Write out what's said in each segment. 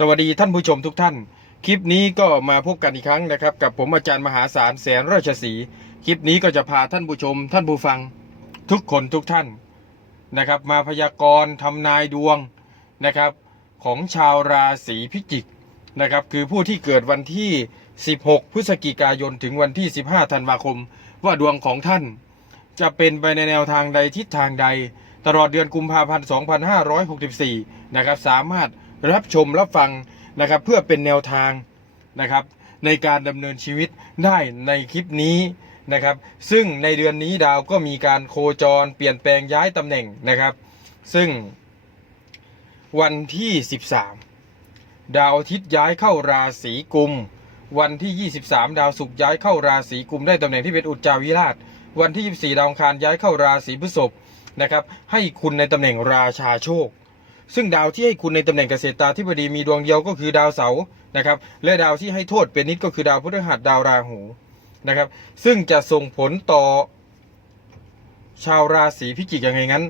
สวัสดีท่านผู้ชมทุกท่าน คลิปนี้ก็มาพบกันอีกครั้งนะครับ กับผมอาจารย์มหาศาลแสนราชสีคลิปนี้ก็จะพาท่านผู้ชม ท่านผู้ฟังทุกคนทุกท่านนะครับ มาพยากรณ์ทำนายดวงนะครับ ของชาวราศีพิจิกนะครับ คือผู้ที่เกิดวันที่ 16 พฤศจิกายนถึงวันที่ 15 ธันวาคม ว่าดวงของท่าน จะเป็นไปในแนวทางใดทิศทางใด ตลอดเดือนกุมภาพันธ์ 2564 นะครับสามารถ รับชมรับฟังนะครับเพื่อเป็นแนวทางนะครับในการดำเนินชีวิตได้ในคลิปนี้นะครับซึ่งในเดือนนี้ดาวก็มีการโคจรเปลี่ยนแปลงย้ายตำแหน่งนะครับ ซึ่งวันที่ 13 ดาวอาทิตย์ย้ายเข้าราศีกุม วันที่ 23 ดาวศุกร์ย้ายเข้าราศีกุมได้ตำแหน่งที่เป็นอุจจาวิราช วันที่ 24 ดาวอังคารย้ายเข้าราศีพฤษภนะครับให้คุณในตำแหน่งราชาโชค ซึ่งดาวที่ให้คุณในตำแหน่งเกษตราธิบดีมีดวงเดียวก็คือดาวเสาร์นะครับ และดาวที่ให้โทษเป็นนิดก็คือดาวพฤหัสดาวราหูนะครับ ซึ่งจะส่งผลต่อชาวราศีพิจิกยังไงงั้น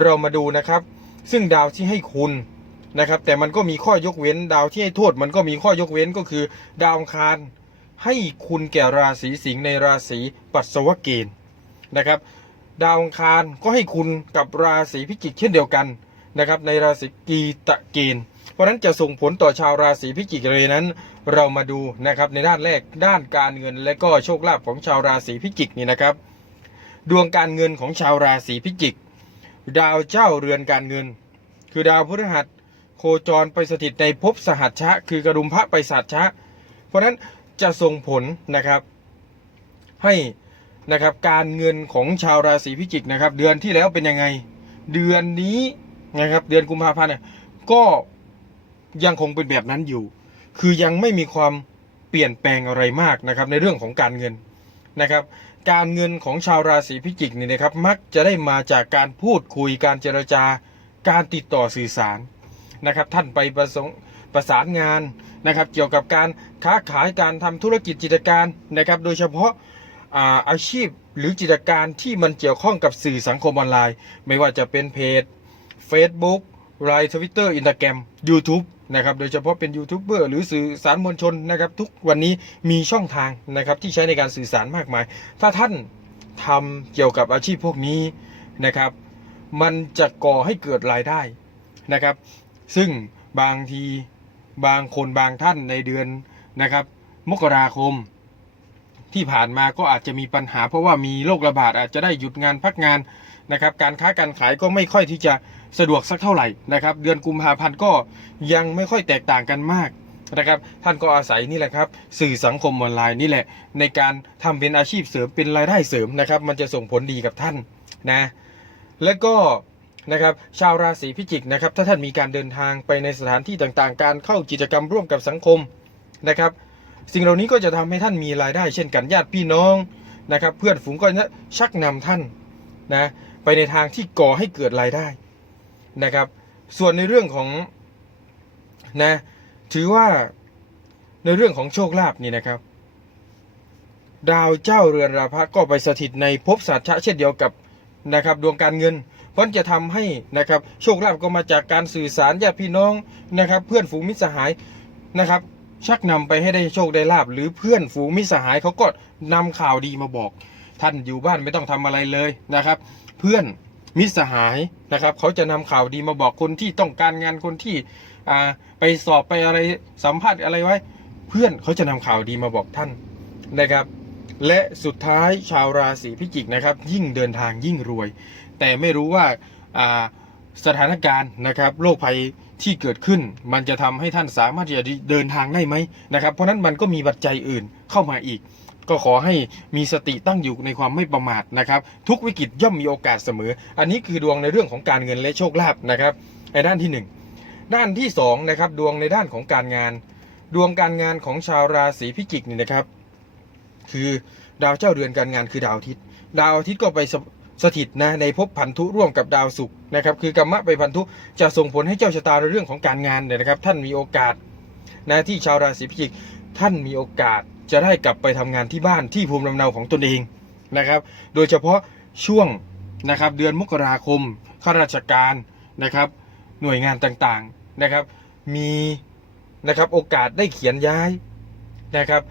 เรามาดูนะครับ ซึ่งดาวที่ให้คุณนะครับ แต่มันก็มีข้อยกเว้น ดาวที่ให้โทษมันก็มีข้อยกเว้นก็คือ ดาวอังคารให้คุณแก่ราศีสิงห์ในราศีปัสสาวะเกณฑ์นะครับ ดาวอังคารก็ให้คุณกับราศีพิจิกเช่นเดียวกัน นะครับในราศีกีตะเกณฑ์เพราะฉะนั้นจะส่งผลต่อชาวราศีพิจิกเลยนั้น เรามาดูนะครับในด้านแรกด้านการเงินและก็โชคลาภของชาวราศีพิจิกนี่นะครับ ดวงการเงินของชาวราศีพิจิก ดาวเจ้าเรือนการเงิน คือดาวพฤหัสโคจรไปสถิตในภพสหัชชะ คือกระดุมพระไปสัชชะ เพราะฉะนั้นจะส่งผลนะครับให้นะครับการเงินของชาวราศีพิจิกนะครับ เดือนที่แล้วเป็นยังไง เดือนนี้ นะครับ เดือนกุมภาพันธ์เนี่ยก็ยังคงเป็นแบบนั้นอยู่ คือยังไม่มีความเปลี่ยนแปลงอะไรมากนะครับ ในเรื่องของการเงินนะครับ การเงินของชาวราศีพิจิกนี่นะครับ มักจะได้มาจากการพูดคุยการเจรจาการติดต่อสื่อสารนะครับ ท่านไปประสงค์ประสานงานนะครับ เกี่ยวกับการค้าขายการทำธุรกิจกิจการนะครับ โดยเฉพาะอาอาชีพหรือกิจการที่มันเกี่ยวข้องกับสื่อสังคมออนไลน์ ไม่ว่าจะเป็นเพจ Facebook ไลน์ทวิตเตอร์อินสตาแกรม YouTube นะครับโดยเฉพาะเป็นยูทูบเบอร์หรือสื่อสารมวลชนนะครับ ทุกวันนี้มีช่องทางนะครับที่ใช้ในการสื่อสารมากมาย ถ้าท่านทำเกี่ยวกับอาชีพพวกนี้นะครับ มันจะก่อให้เกิดรายได้นะครับ ซึ่งบางทีบางคนบางท่านในเดือนนะครับ มกราคม ที่ผ่านมาก็อาจจะมีปัญหา เพราะว่ามีโรคระบาดอาจจะได้หยุดงานพักงานนะครับการค้าการขายก็ไม่ค่อยที่จะสะดวกสักเท่าไหร่นะครับเดือนกุมภาพันธ์ก็ยังไม่ค่อยแตกต่างกันมากนะครับท่านก็อาศัยนี่แหละครับสื่อสังคมออนไลน์นี่แหละ ในการทำเป็นอาชีพเสริมเป็นรายได้เสริมนะครับ มันจะส่งผลดีกับท่านนะแล้วก็นะครับชาวราศีพิจิกนะครับถ้าท่านมีการเดินทางไปในสถานที่ต่างๆ การเข้ากิจกรรมร่วมกับสังคมนะครับ สิ่งเหล่านี้ก็จะทำให้ท่านมีรายได้เช่นกันญาติพี่น้องนะครับ เพื่อนฝูงก็จะชักนำท่านนะไปในทางที่ก่อให้เกิดรายได้นะครับ ส่วนในเรื่องของนะถือว่าในเรื่องของโชคลาภนี่นะครับ ดาวเจ้าเรือนราพะก็ไปสถิตในภพสัตชะเช่นเดียวกับนะครับดวงการเงินเพราะจะทำให้นะครับโชคลาภก็มาจากการสื่อสารญาติพี่น้องนะครับ เพื่อนฝูงมิตรสหายนะครับ ชักนำไปให้ได้โชคได้ลาบหรือเพื่อนฝูงมิสหายเขาก็นำข่าวดีมาบอก ท่านอยู่บ้านไม่ต้องทำอะไรเลยนะครับ เพื่อนมิสหายนะครับเขาจะนำข่าวดีมาบอกคนที่ต้องการงานคนที่ไปสอบไปอะไรสัมภาษณ์อะไรไว้ เพื่อนเขาจะนำข่าวดีมาบอกท่านนะครับ และสุดท้ายชาวราศีพิจิกนะครับ ยิ่งเดินทางยิ่งรวย แต่ไม่รู้ว่าสถานการณ์นะครับโรคภัย ที่เกิดขึ้น มันจะทำให้ท่านสามารถจะเดินทางได้ไหมนะครับเพราะนั้นมันก็มีปัจจัยอื่นเข้ามาอีก ก็ขอให้มีสติตั้งอยู่ในความไม่ประมาทนะครับ ทุกวิกฤตย่อมมีโอกาสเสมอ อันนี้คือดวงในเรื่องของการเงินและโชคลาภนะครับในด้านที่หนึ่งด้านที่สองนะครับดวงในด้านของการงาน ดวงการงานของชาวราศีพิจิกนี่นะครับ คือดาวเจ้าเรือนการงานคือดาวอาทิตย์ ดาวอาทิตย์ก็ไป สถิตนะในภพพันธุร่วมกับดาวศุกร์นะครับ คือกรรมะไปพันธุจะส่งผลให้เจ้าชะตาในเรื่องของการงานเนี่ยนะครับ ท่านมีโอกาสนะที่ชาวราศีพิจิกท่านมีโอกาสจะได้กลับไปทำงานที่บ้านที่ภูมิลำเนาของตนเองนะครับ โดยเฉพาะช่วงนะครับเดือนมกราคมข้าราชการนะครับ หน่วยงานต่างๆนะครับ มีนะครับโอกาสได้เขียนย้ายนะครับ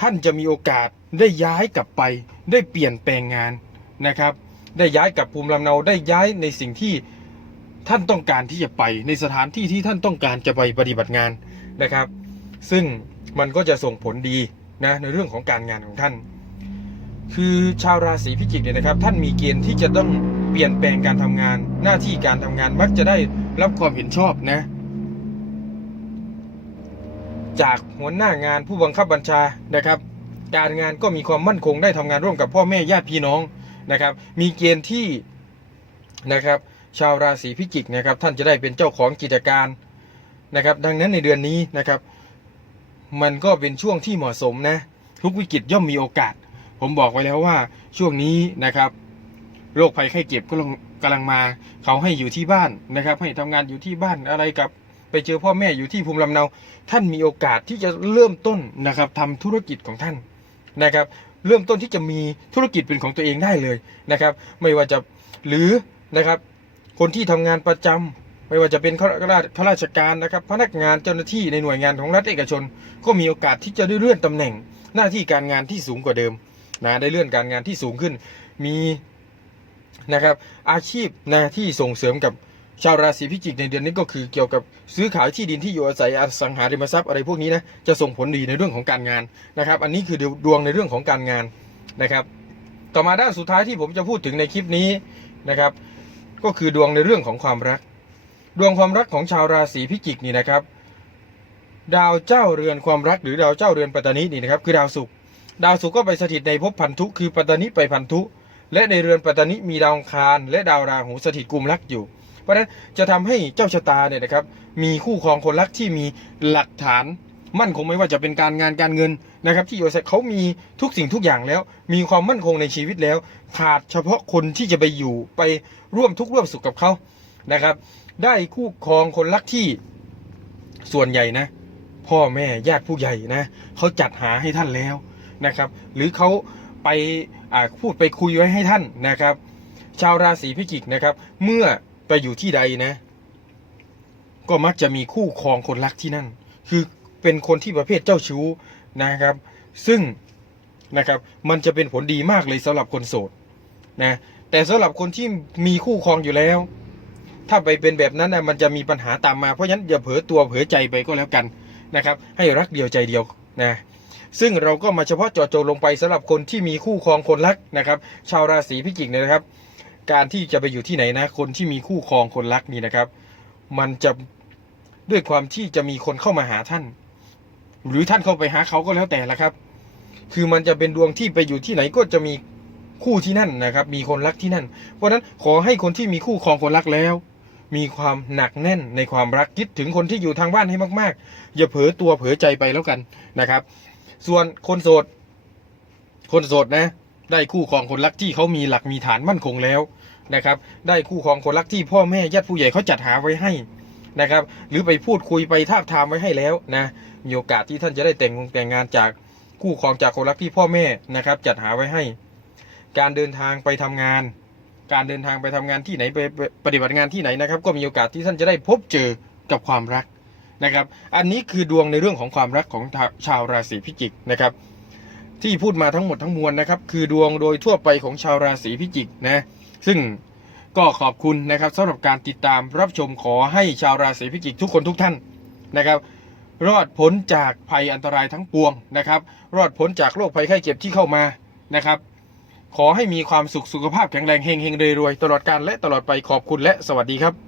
ท่านจะมีโอกาสได้ย้ายกลับไปได้เปลี่ยนแปลงงานนะครับ ได้ย้ายกลับภูมิลำเนาได้ย้ายในสิ่งที่ท่านต้องการที่จะไปในสถานที่ที่ท่านต้องการจะไปปฏิบัติงานนะครับ ซึ่งมันก็จะส่งผลดีนะในเรื่องของการงานของท่าน คือชาวราศีพิจิกเนี่ยนะครับ ท่านมีเกณฑ์ที่จะต้องเปลี่ยนแปลงการทำงาน หน้าที่การทำงานมักจะได้รับความเห็นชอบนะ จากหัวหน้างานผู้บังคับบัญชานะครับ การงานก็มีความมั่นคงได้ทำงานร่วมกับพ่อแม่ญาติพี่น้อง นะครับ มีเกณฑ์ที่นะครับ ชาวราศีพิจิกนะครับ ท่านจะได้เป็นเจ้าของกิจการนะครับ ดังนั้นในเดือนนี้นะครับ มันก็เป็นช่วงที่เหมาะสมนะทุกวิกฤตย่อมมีโอกาส ผมบอกไว้แล้วว่าช่วงนี้นะครับโรคภัยไข้เจ็บก็กำลังมา เขาให้อยู่ที่บ้านนะครับ ให้ทำงานอยู่ที่บ้านอะไรกับไปเจอพ่อแม่อยู่ที่ภูมิลำเนา ท่านมีโอกาสที่จะเริ่มต้นนะครับทำธุรกิจของท่านนะครับ เริ่มต้นที่จะมีธุรกิจเป็นของตัวเองได้เลยนะครับ ไม่ว่าจะหรือนะครับ คนที่ทำงานประจำไม่ว่าจะเป็นข้าราชข้าราชการนะครับ พนักงานเจ้าหน้าที่ในหน่วยงานของรัฐเอกชน ก็มีโอกาสที่จะได้เลื่อนตำแหน่ง หน้าที่การงานที่สูงกว่าเดิมนะได้เลื่อนการงานที่สูงขึ้นมีนะครับอาชีพนะที่ส่งเสริมกับ ชาวราศีพิจิกในเดือนนี้ก็คือเกี่ยวกับซื้อขายที่ดินที่อยู่อาศัยอสังหาริมทรัพย์อะไรพวกนี้นะจะส่งผลดีในเรื่องของการงานนะครับ อันนี้คือดวงในเรื่องของการงานนะครับ ต่อมาด้านสุดท้ายที่ผมจะพูดถึงในคลิปนี้นะครับ ก็คือดวงในเรื่องของความรัก ดวงความรักของชาวราศีพิจิกนี่นะครับ ดาวเจ้าเรือนความรักหรือดาวเจ้าเรือนปัตตานีนี่นะครับคือดาวศุกร์ดาวศุกร์ก็ไปสถิตในภพพันธุคือปัตตานีไปพันธุ และในเรือนปัตตานีมีดาวคารและดาวราหูสถิตกลุ่มรักอยู่ ราะฉะนั้นจะทำให้เจ้าชะตาเนี่ยนะครับมีคู่ครองคนรักที่มีหลักฐานมั่นคงไม่ว่าจะเป็นการงานการเงินนะครับ ที่อยู่อาศัยเขามีทุกสิ่งทุกอย่างแล้ว มีความมั่นคงในชีวิตแล้ว ขาดเฉพาะคนที่จะไปอยู่ไปร่วมทุกข์ร่วมสุขกับเขานะครับ ได้คู่ครองคนรักที่ส่วนใหญ่นะ พ่อแม่ญาติผู้ใหญ่นะเขาจัดหาให้ท่านแล้วนะครับ หรือเขาไปพูดไปคุยไว้ให้ท่านนะครับ ชาวราศีพิจิกนะครับ เมื่อ ไปอยู่ที่ใดนะ ก็มักจะมีคู่ครองคนรักที่นั่น คือเป็นคนที่ประเภทเจ้าชู้นะครับ ซึ่งนะครับมันจะเป็นผลดีมากเลยสำหรับคนโสดนะแต่สำหรับคนที่มีคู่ครองอยู่แล้ว ถ้าไปเป็นแบบนั้นนะมันจะมีปัญหาตามมาเพราะฉะนั้นอย่าเผลอตัวเผลอใจไปก็แล้วกันนะครับ ให้รักเดียวใจเดียวนะซึ่งเราก็มาเฉพาะเจาะจงลงไปสำหรับคนที่มีคู่ครองคนรักนะครับ ชาวราศีพิจิกเนี่ยนะครับ การที่จะไปอยู่ที่ไหนนะ คนที่มีคู่ครองคนรักนี่นะครับ มันจะด้วยความที่จะมีคนเข้ามาหาท่าน หรือท่านเข้าไปหาเขาก็แล้วแต่ละครับ คือมันจะเป็นดวงที่ไปอยู่ที่ไหนก็จะมีคู่ที่นั่นนะครับ มีคนรักที่นั่น เพราะฉะนั้นขอให้คนที่มีคู่ครองคนรักแล้ว มีความหนักแน่นในความรักคิดถึงคนที่อยู่ทางบ้านให้มาก ๆ อย่าเผลอตัวเผลอใจไปแล้วกันนะครับ ส่วนคนโสด คนโสดนะ ได้คู่ครองคนรักที่เขามีหลักมีฐานมั่นคงแล้วนะครับ ได้คู่ครองคนรักที่พ่อแม่ญาติผู้ใหญ่เขาจัดหาไว้ให้นะครับ หรือไปพูดคุยไปทาบทามไว้ให้แล้วนะมีโอกาสที่ท่านจะได้แต่งงแต่งงานจากคู่ครองจากคนรักที่พ่อแม่นะครับ จัดหาไว้ให้ การเดินทางไปทำงาน การเดินทางไปทำงานที่ไหนไปปฏิบัติงานที่ไหนนะครับ ก็มีโอกาสที่ท่านจะได้พบเจอกับความรักนะครับ อันนี้คือดวงในเรื่องของความรักของชาวราศีพิจิกนะครับ ที่พูดมาทั้งหมดทั้งมวลนะครับ คือดวงโดยทั่วไปของชาวราศีพิจิกนะซึ่งก็ขอบคุณนะครับสำหรับการติดตามรับชมขอให้ชาวราศีพิจิกทุกคนทุกท่านนะครับ รอดพ้นจากภัยอันตรายทั้งปวงนะครับ รอดพ้นจากโรคภัยไข้เจ็บที่เข้ามานะครับ ขอให้มีความสุขสุขภาพแข็งแรงเฮงเฮงรวยๆตลอดการและตลอดไปขอบคุณและสวัสดีครับ